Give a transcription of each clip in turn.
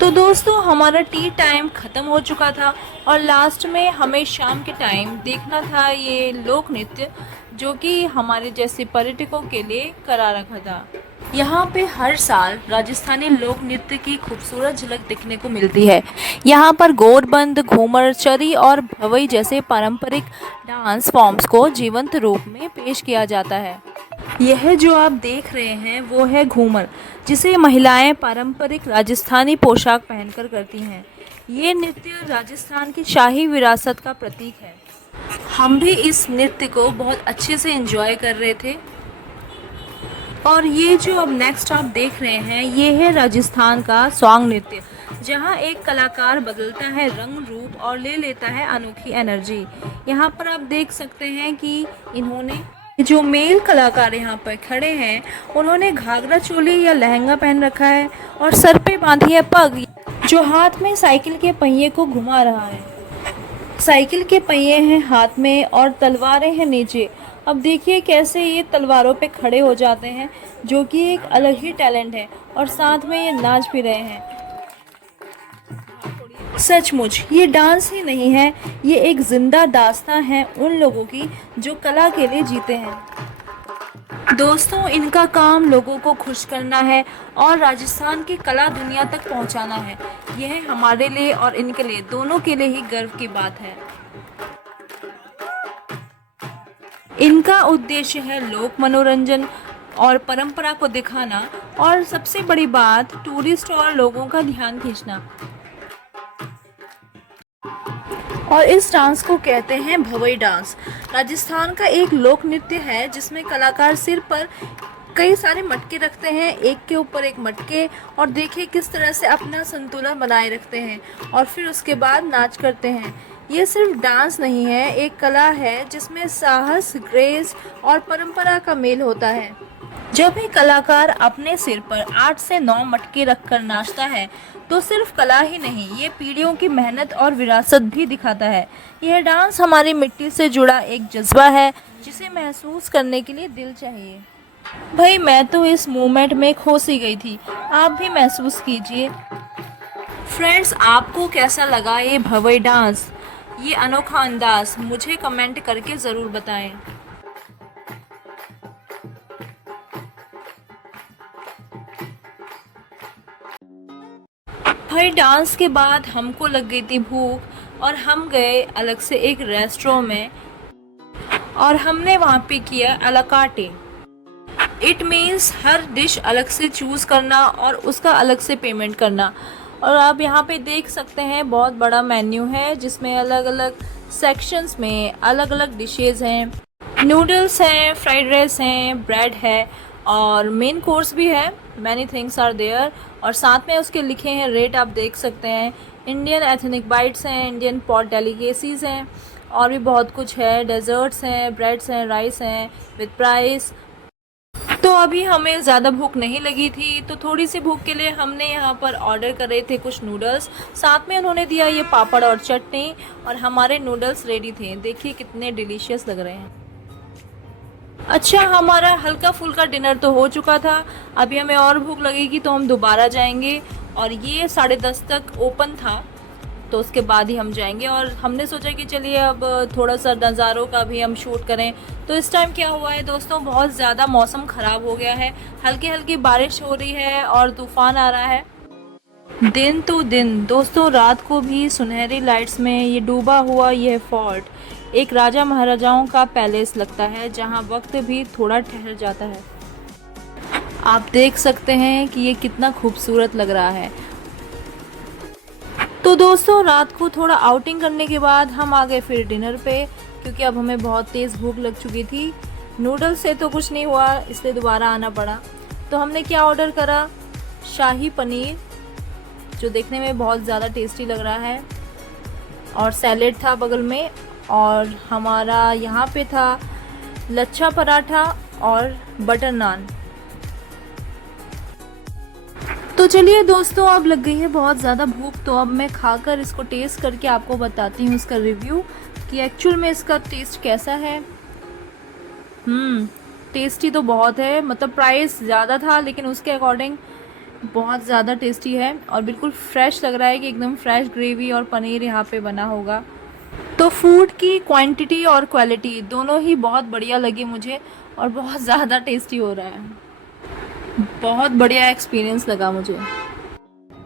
तो दोस्तों हमारा टी टाइम ख़त्म हो चुका था और लास्ट में हमें शाम के टाइम देखना था ये लोक नृत्य जो कि हमारे जैसे पर्यटकों के लिए करा रखा था। यहाँ पे हर साल राजस्थानी लोक नृत्य की खूबसूरत झलक देखने को मिलती है। यहाँ पर गोरबंद, घूमर, चरी और भवई जैसे पारंपरिक डांस फॉर्म्स को जीवंत रूप में पेश किया जाता है। यह जो आप देख रहे हैं वो है घूमर, जिसे महिलाएं पारंपरिक राजस्थानी पोशाक पहनकर करती हैं। ये नृत्य राजस्थान की शाही विरासत का प्रतीक है। हम भी इस नृत्य को बहुत अच्छे से एंजॉय कर रहे थे। और ये जो अब नेक्स्ट आप देख रहे हैं ये है राजस्थान का स्वांग नृत्य, जहाँ एक कलाकार बदलता है रंग रूप और ले लेता है अनोखी एनर्जी। यहाँ पर आप देख सकते हैं कि इन्होंने जो मेल कलाकार यहाँ पर खड़े हैं उन्होंने घाघरा चोली या लहंगा पहन रखा है और सर पे बांधी है पग, जो हाथ में साइकिल के पहिए को घुमा रहा है। साइकिल के पहिए हैं हाथ में और तलवारें हैं नीचे। अब देखिए कैसे ये तलवारों पे खड़े हो जाते हैं, जो कि एक अलग ही टैलेंट है, और साथ में ये नाच भी रहे हैं। सचमुच ये डांस ही नहीं है, ये एक जिंदा दास्तां है उन लोगों की जो कला के लिए जीते हैं। दोस्तों इनका काम लोगों को खुश करना है और राजस्थान की कला दुनिया तक पहुंचाना है। यह हमारे लिए और इनके लिए दोनों के लिए ही गर्व की बात है। इनका उद्देश्य है लोक मनोरंजन और परंपरा को दिखाना, और सबसे बड़ी बात टूरिस्ट और लोगों का ध्यान खींचना। और इस डांस को कहते हैं भवई डांस। राजस्थान का एक लोक नृत्य है जिसमें कलाकार सिर पर कई सारे मटके रखते हैं, एक के ऊपर एक मटके, और देखिए किस तरह से अपना संतुलन बनाए रखते हैं और फिर उसके बाद नाच करते हैं। ये सिर्फ डांस नहीं है, एक कला है जिसमें साहस, ग्रेस और परंपरा का मेल होता है। जब एक कलाकार अपने सिर पर 8 से 9 मटके रखकर नाचता है तो सिर्फ कला ही नहीं, ये पीढ़ियों की मेहनत और विरासत भी दिखाता है। यह डांस हमारी मिट्टी से जुड़ा एक जज्बा है जिसे महसूस करने के लिए दिल चाहिए। भाई मैं तो इस मूवमेंट में खो सी गई थी, आप भी महसूस कीजिए। फ्रेंड्स आपको कैसा लगा ये भवई डांस, ये अनोखा अंदाज, मुझे कमेंट करके ज़रूर बताएं। भाई डांस के बाद हमको लग गई थी भूख और हम गए अलग से एक रेस्टोरेंट में और हमने वहाँ पे किया अला कार्टे। इट मीन्स हर डिश अलग से चूज़ करना और उसका अलग से पेमेंट करना। और आप यहाँ पे देख सकते हैं बहुत बड़ा मेन्यू है जिसमें अलग अलग सेक्शंस में अलग अलग डिशेज़ हैं। नूडल्स हैं, फ्राइड राइस हैं, ब्रेड है और मेन कोर्स भी है। मैनी थिंग्स आर देयर और साथ में उसके लिखे हैं रेट, आप देख सकते हैं। इंडियन एथनिक बाइट्स हैं, इंडियन पॉट डेलिकेसीज हैं और भी बहुत कुछ है। डेजर्ट्स हैं, ब्रेड्स हैं, राइस हैं विद प्राइस। तो अभी हमें ज़्यादा भूख नहीं लगी थी तो थोड़ी सी भूख के लिए हमने यहाँ पर ऑर्डर करे थे कुछ नूडल्स, साथ में उन्होंने दिया ये पापड़ और चटनी और हमारे नूडल्स रेडी थे। देखिए कितने डिलीशियस लग रहे हैं। अच्छा हमारा हल्का फुल्का डिनर तो हो चुका था, अभी हमें और भूख लगेगी तो हम दोबारा जाएंगे और ये 10:30 तक ओपन था तो उसके बाद ही हम जाएंगे। और हमने सोचा कि चलिए अब थोड़ा सा नज़ारों का भी हम शूट करें। तो इस टाइम क्या हुआ है दोस्तों, बहुत ज़्यादा मौसम ख़राब हो गया है, हल्की हल्की बारिश हो रही है और तूफ़ान आ रहा है। दिन तो दिन दोस्तों, रात को भी सुनहरी लाइट्स में ये डूबा हुआ यह फोर्ट एक राजा महाराजाओं का पैलेस लगता है जहाँ वक्त भी थोड़ा ठहर जाता है। आप देख सकते हैं कि ये कितना खूबसूरत लग रहा है। तो दोस्तों रात को थोड़ा आउटिंग करने के बाद हम आ गए फिर डिनर पे, क्योंकि अब हमें बहुत तेज़ भूख लग चुकी थी। नूडल्स से तो कुछ नहीं हुआ इसलिए दोबारा आना पड़ा। तो हमने क्या ऑर्डर करा, शाही पनीर जो देखने में बहुत ज़्यादा टेस्टी लग रहा है, और सैलेड था बगल में, और हमारा यहाँ पे था लच्छा पराठा और बटर नान। तो चलिए दोस्तों अब लग गई है बहुत ज़्यादा भूख, तो अब मैं खाकर इसको टेस्ट करके आपको बताती हूँ इसका रिव्यू कि एक्चुअल में इसका टेस्ट कैसा है। टेस्टी तो बहुत है, मतलब प्राइस ज़्यादा था लेकिन उसके अकॉर्डिंग बहुत ज़्यादा टेस्टी है और बिल्कुल फ्रेश लग रहा है कि एकदम फ्रेश ग्रेवी और पनीर यहाँ पे बना होगा। तो फूड की क्वांटिटी और क्वालिटी दोनों ही बहुत बढ़िया लगी मुझे और बहुत ज़्यादा टेस्टी हो रहा है। बहुत बढ़िया एक्सपीरियंस लगा मुझे।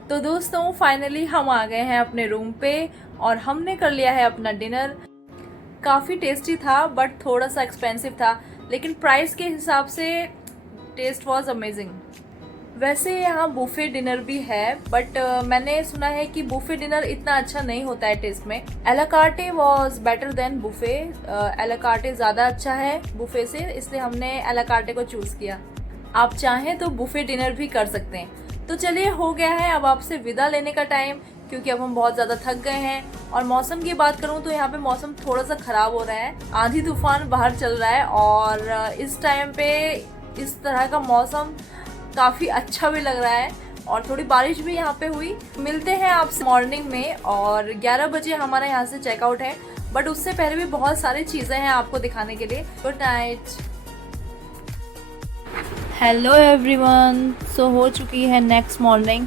तो दोस्तों फाइनली हम आ गए हैं अपने रूम पे और हमने कर लिया है अपना डिनर। काफ़ी टेस्टी था बट थोड़ा सा एक्सपेंसिव था, लेकिन प्राइस के हिसाब से टेस्ट वॉज अमेजिंग। वैसे यहाँ बुफे डिनर भी है बट मैंने सुना है कि बुफे डिनर इतना अच्छा नहीं होता है टेस्ट में। एलाकार्टे वॉज बेटर देन बुफे। एलाकार्टे ज़्यादा अच्छा है बुफे से, इसलिए हमने एलाकार्टे को चूज़ किया। आप चाहें तो बुफे डिनर भी कर सकते हैं। तो चलिए हो गया है अब आपसे विदा लेने का टाइम, क्योंकि अब हम बहुत ज़्यादा थक गए हैं। और मौसम की बात करूं तो यहाँ पे मौसम थोड़ा सा ख़राब हो रहा है, आंधी तूफान बाहर चल रहा है और इस टाइम पे इस तरह का मौसम काफ़ी अच्छा भी लग रहा है और थोड़ी बारिश भी यहाँ पे हुई। मिलते हैं आपसे मॉर्निंग में और 11 बजे हमारा यहाँ से चेकआउट है, बट उससे पहले भी बहुत सारी चीज़ें हैं आपको दिखाने के लिए। Good night. Hello everyone. सो हो चुकी है नेक्स्ट मॉर्निंग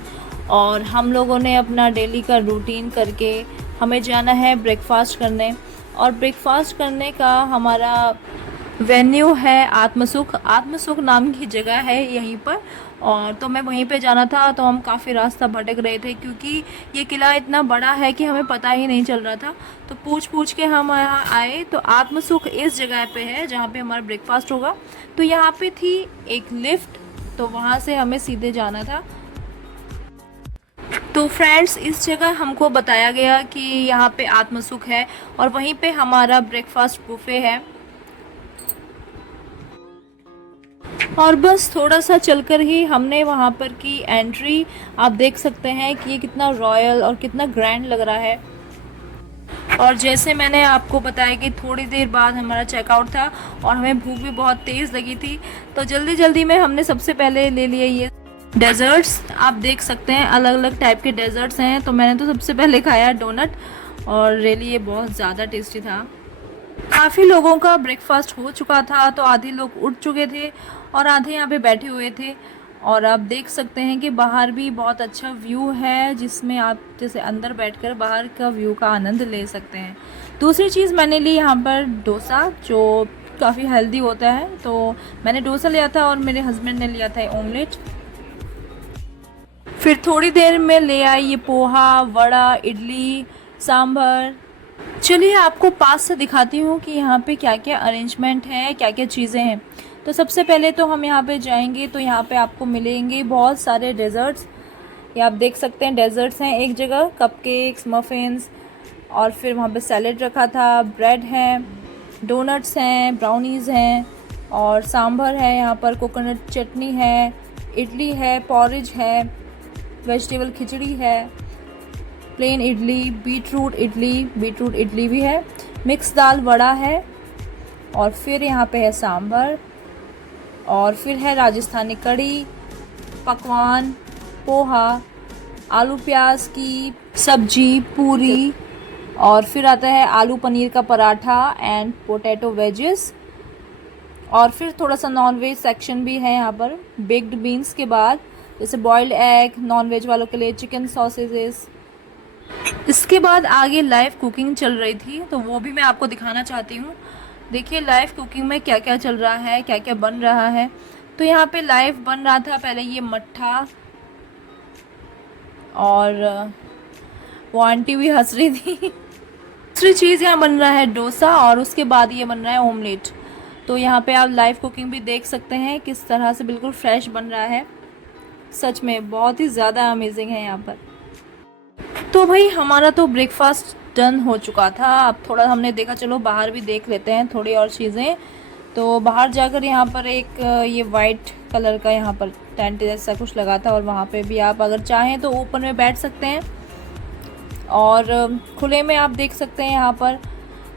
और हम लोगों ने अपना डेली का रूटीन करके हमें जाना है ब्रेकफास्ट करने। और ब्रेकफास्ट करने का हमारा वेन्यू है आत्मसुख। आत्मसुख नाम की जगह है यहीं पर, और तो मैं वहीं पे जाना था। तो हम काफ़ी रास्ता भटक रहे थे क्योंकि ये किला इतना बड़ा है कि हमें पता ही नहीं चल रहा था। तो पूछ के हम यहाँ आए तो आत्मसुख इस जगह पे है जहाँ पे हमारा ब्रेकफास्ट होगा। तो यहाँ पे थी एक लिफ्ट, तो वहाँ से हमें सीधे जाना था। तो फ्रेंड्स इस जगह हमको बताया गया कि यहाँ पे आत्मसुख है और वहीं पे हमारा ब्रेकफास्ट बुफे है। और बस थोड़ा सा चलकर ही हमने वहाँ पर की एंट्री। आप देख सकते हैं कि ये कितना रॉयल और कितना ग्रैंड लग रहा है। और जैसे मैंने आपको बताया कि थोड़ी देर बाद हमारा चेकआउट था और हमें भूख भी बहुत तेज़ लगी थी, तो जल्दी में हमने सबसे पहले ले लिए ये डेजर्ट्स। आप देख सकते हैं अलग अलग टाइप के डेजर्ट्स हैं। तो मैंने तो सबसे पहले खाया डोनट और रियली ये बहुत ज़्यादा टेस्टी था। काफ़ी लोगों का ब्रेकफास्ट हो चुका था, तो आधे लोग उठ चुके थे और आधे यहाँ पे बैठे हुए थे। और आप देख सकते हैं कि बाहर भी बहुत अच्छा व्यू है, जिसमें आप जैसे अंदर बैठकर बाहर का व्यू का आनंद ले सकते हैं। दूसरी चीज़ मैंने ली यहाँ पर डोसा, जो काफ़ी हेल्दी होता है। तो मैंने डोसा लिया था और मेरे हस्बैंड ने लिया था ऑमलेट। फिर थोड़ी देर में ले आई ये पोहा, वड़ा, इडली, सांभर। चलिए आपको पास से दिखाती हूँ कि यहाँ पे क्या क्या अरेंजमेंट है, क्या क्या चीज़ें हैं। तो सबसे पहले तो हम यहाँ पे जाएंगे तो यहाँ पे आपको मिलेंगे बहुत सारे डेजर्ट्स। ये आप देख सकते हैं डेजर्ट्स हैं एक जगह, कपकेक्स, मफ़िन्स, और फिर वहाँ पे सैलेड रखा था, ब्रेड है, डोनट्स हैं, ब्राउनीज़ हैं और सांभर है। यहाँ पर कोकोनट चटनी है, इडली है, पॉरेज है, वेजिटेबल खिचड़ी है, प्लेन इडली, बीटरूट इडली भी है, मिक्स दाल वड़ा है, और फिर यहाँ पे है सांभर, और फिर है राजस्थानी कढ़ी, पकवान, पोहा, आलू प्याज की सब्जी, पूरी, और फिर आता है आलू पनीर का पराठा एंड पोटैटो वेजेस। और फिर थोड़ा सा नॉन वेज सेक्शन भी है यहाँ पर। बेक्ड बीन्स के बाद जैसे बॉइल्ड एग, नॉन वेज वालों के लिए चिकन सॉसेजेस। इसके बाद आगे लाइव कुकिंग चल रही थी, तो वो भी मैं आपको दिखाना चाहती हूँ। देखिए लाइव कुकिंग में क्या क्या चल रहा है, क्या क्या बन रहा है। तो यहाँ पे लाइव बन रहा था पहले ये मट्ठा, और वो आंटी भी हंस रही थी। दूसरी चीज़ यहाँ बन रहा है डोसा, और उसके बाद ये बन रहा है ऑमलेट। तो यहाँ पे आप लाइव कुकिंग भी देख सकते हैं किस तरह से बिल्कुल फ्रेश बन रहा है। सच में बहुत ही ज़्यादा अमेजिंग है यहाँ पर। तो भाई हमारा तो ब्रेकफास्ट डन हो चुका था। अब थोड़ा हमने देखा चलो बाहर भी देख लेते हैं थोड़ी और चीज़ें। तो बाहर जाकर यहाँ पर एक ये वाइट कलर का यहाँ पर टेंट जैसा कुछ लगा था, और वहाँ पे भी आप अगर चाहें तो ओपन में बैठ सकते हैं, और खुले में आप देख सकते हैं। यहाँ पर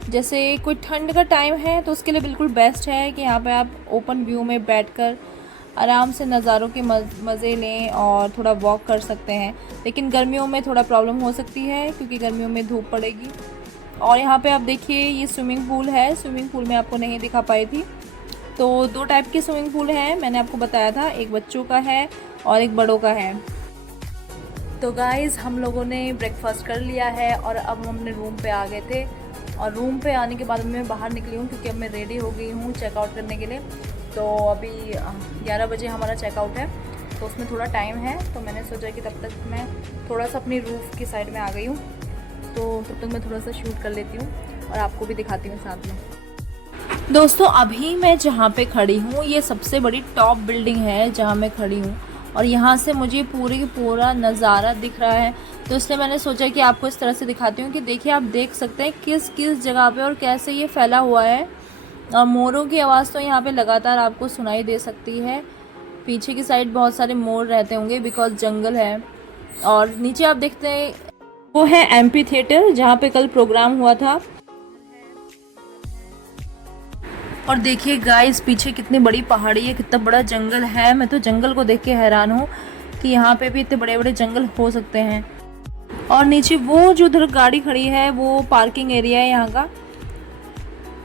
जैसे कोई ठंड का टाइम है तो उसके लिए बिल्कुल बेस्ट है कि यहाँ पे आप ओपन व्यू में बैठकर आराम से नज़ारों के मज़े लें और थोड़ा वॉक कर सकते हैं। लेकिन गर्मियों में थोड़ा प्रॉब्लम हो सकती है क्योंकि गर्मियों में धूप पड़ेगी। और यहाँ पे आप देखिए ये स्विमिंग पूल है। स्विमिंग पूल में आपको नहीं दिखा पाई थी। तो दो टाइप के स्विमिंग पूल हैं, मैंने आपको बताया था, एक बच्चों का है और एक बड़ों का है। तो गाइज़ हम लोगों ने ब्रेकफास्ट कर लिया है और अब हम अपने रूम पे आ गए थे। और रूम पे आने के बाद मैं बाहर निकली हूँ क्योंकि अब मैं रेडी हो गई हूँ चेकआउट करने के लिए। तो अभी 11 बजे हमारा चेकआउट है, तो उसमें थोड़ा टाइम है, तो मैंने सोचा कि तब तक मैं थोड़ा सा अपनी रूफ़ की साइड में आ गई हूँ, तो तब तक मैं थोड़ा सा शूट कर लेती हूँ और आपको भी दिखाती हूँ साथ में। दोस्तों अभी मैं जहाँ पे खड़ी हूँ ये सबसे बड़ी टॉप बिल्डिंग है जहाँ मैं खड़ी हूँ, और यहाँ से मुझे पूरा नज़ारा दिख रहा है। तो इसलिए मैंने सोचा कि आपको इस तरह से दिखाती हूँ कि देखिए, आप देख सकते हैं किस किस जगह पे और कैसे ये फैला हुआ है। और मोरों की आवाज़ तो यहाँ पे लगातार आपको सुनाई दे सकती है। पीछे की साइड बहुत सारे मोर रहते होंगे बिकॉज जंगल है। और नीचे आप देखते हैं वो है एमपी थिएटर जहाँ पे कल प्रोग्राम हुआ था। और देखिए गाइस पीछे कितनी बड़ी पहाड़ी है, कितना बड़ा जंगल है। मैं तो जंगल को देख के हैरान हूँ कि यहाँ पे भी इतने बड़े बड़े जंगल हो सकते हैं। और नीचे वो जो उधर गाड़ी खड़ी है वो पार्किंग एरिया है यहाँ का,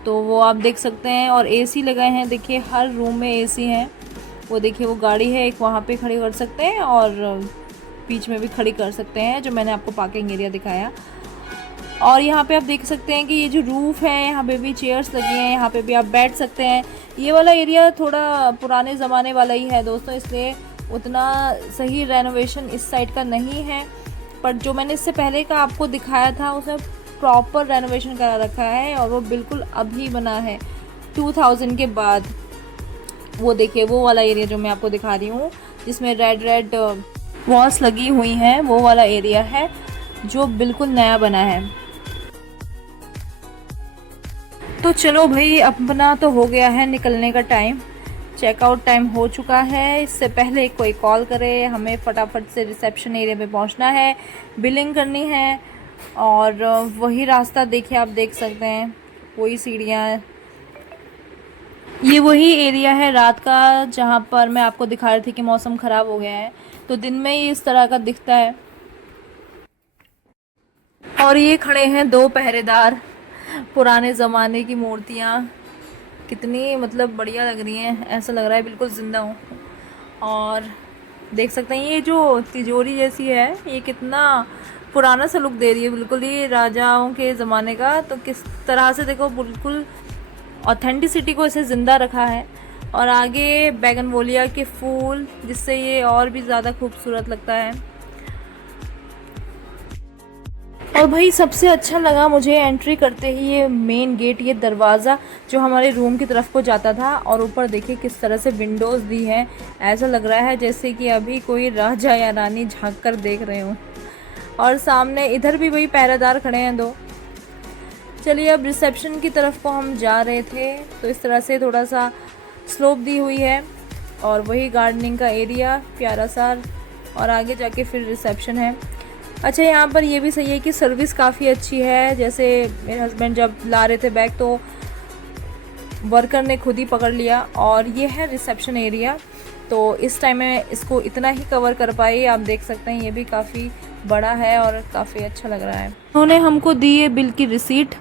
तो वो आप देख सकते हैं। और एसी लगाए हैं, देखिए हर रूम में एसी है। वो देखिए वो गाड़ी है एक, वहाँ पे खड़ी कर सकते हैं और बीच में भी खड़ी कर सकते हैं, जो मैंने आपको पार्किंग एरिया दिखाया। और यहाँ पे आप देख सकते हैं कि ये जो रूफ़ है यहाँ पे भी चेयर्स लगी हैं, यहाँ पे भी आप बैठ सकते हैं। ये वाला एरिया थोड़ा पुराने ज़माने वाला ही है दोस्तों, इसलिए उतना सही रेनोवेशन इस साइड का नहीं है। पर जो मैंने इससे पहले का आपको दिखाया था उसमें प्रॉपर रेनोवेशन करा रखा है और वो बिल्कुल अभी बना है 2000 के बाद। वो देखिए वो वाला एरिया जो मैं आपको दिखा रही हूँ जिसमें रेड वॉल्स लगी हुई हैं, वो वाला एरिया है जो बिल्कुल नया बना है। तो चलो भाई अपना तो हो गया है निकलने का टाइम, चेकआउट टाइम हो चुका है। इससे पहले कोई कॉल करे, हमें फटाफट से रिसेप्शन एरिया पे पहुंचना है, बिलिंग करनी है। और वही रास्ता देखिए आप देख सकते हैं, वही सीढ़ियाँ, ये वही एरिया है रात का जहाँ पर मैं आपको दिखा रही थी कि मौसम ख़राब हो गया है, तो दिन में ही इस तरह का दिखता है। और ये खड़े हैं 2 पहरेदार, पुराने ज़माने की मूर्तियाँ कितनी मतलब बढ़िया लग रही हैं, ऐसा लग रहा है बिल्कुल ज़िंदा हूँ। और देख सकते हैं ये जो तिजोरी जैसी है ये कितना पुराना सा लुक दे रही है, बिल्कुल ही राजाओं के ज़माने का। तो किस तरह से देखो बिल्कुल ऑथेंटिसिटी को इसे ज़िंदा रखा है। और आगे बैगनवोलिया के फूल जिससे ये और भी ज़्यादा खूबसूरत लगता है। और भाई सबसे अच्छा लगा मुझे एंट्री करते ही ये मेन गेट, ये दरवाज़ा जो हमारे रूम की तरफ को जाता था। और ऊपर देखिए किस तरह से विंडोज़ दी हैं, ऐसा लग रहा है जैसे कि अभी कोई राजा या रानी झांक कर देख रहे हो। और सामने इधर भी वही पहरेदार खड़े हैं 2। चलिए अब रिसेप्शन की तरफ को हम जा रहे थे, तो इस तरह से थोड़ा सा स्लोप दी हुई है और वही गार्डनिंग का एरिया प्यारा सा, और आगे जाके फिर रिसेप्शन है। अच्छा यहाँ पर ये भी सही है कि सर्विस काफ़ी अच्छी है। जैसे मेरे हस्बैंड जब ला रहे थे बैग तो वर्कर ने खुद ही पकड़ लिया। और ये है रिसेप्शन एरिया, तो इस टाइम में इसको इतना ही कवर कर पाई। आप देख सकते हैं ये भी काफ़ी बड़ा है और काफ़ी अच्छा लग रहा है। उन्होंने हमको दी है बिल की रिसीट।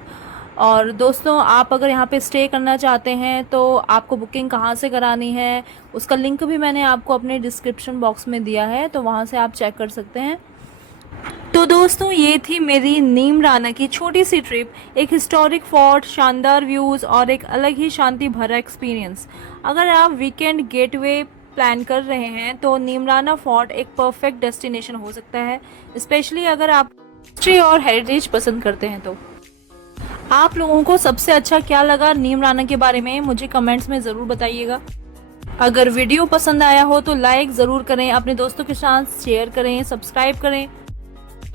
और दोस्तों आप अगर यहाँ पे स्टे करना चाहते हैं तो आपको बुकिंग कहाँ से करानी है उसका लिंक भी मैंने आपको अपने डिस्क्रिप्शन बॉक्स में दिया है, तो वहाँ से आप चेक कर सकते हैं। तो दोस्तों ये थी मेरी नीमराना की छोटी सी ट्रिप, एक हिस्टोरिक फोर्ट, शानदार व्यूज़ और एक अलग ही शांति भरा एक्सपीरियंस। अगर आप वीकेंड गेटवे प्लान कर रहे हैं तो नीमराना फोर्ट एक परफेक्ट डेस्टिनेशन हो सकता है, स्पेशली अगर आप हिस्ट्री और हेरिटेज पसंद करते हैं। तो आप लोगों को सबसे अच्छा क्या लगा नीमराना के बारे में मुझे कमेंट्स में ज़रूर बताइएगा। अगर वीडियो पसंद आया हो तो लाइक ज़रूर करें, अपने दोस्तों के साथ शेयर करें, सब्सक्राइब करें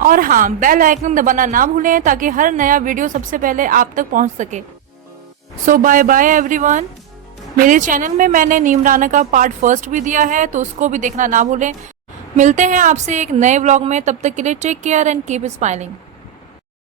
और हाँ बेल आइकन दबाना ना भूलें ताकि हर नया वीडियो सबसे पहले आप तक पहुंच सके। सो बाय बाय एवरीवन। मेरे चैनल में मैंने नीमराना का पार्ट 1 भी दिया है, तो उसको भी देखना ना भूलें। मिलते हैं आपसे एक नए व्लॉग में, तब तक के लिए take care and keep smiling.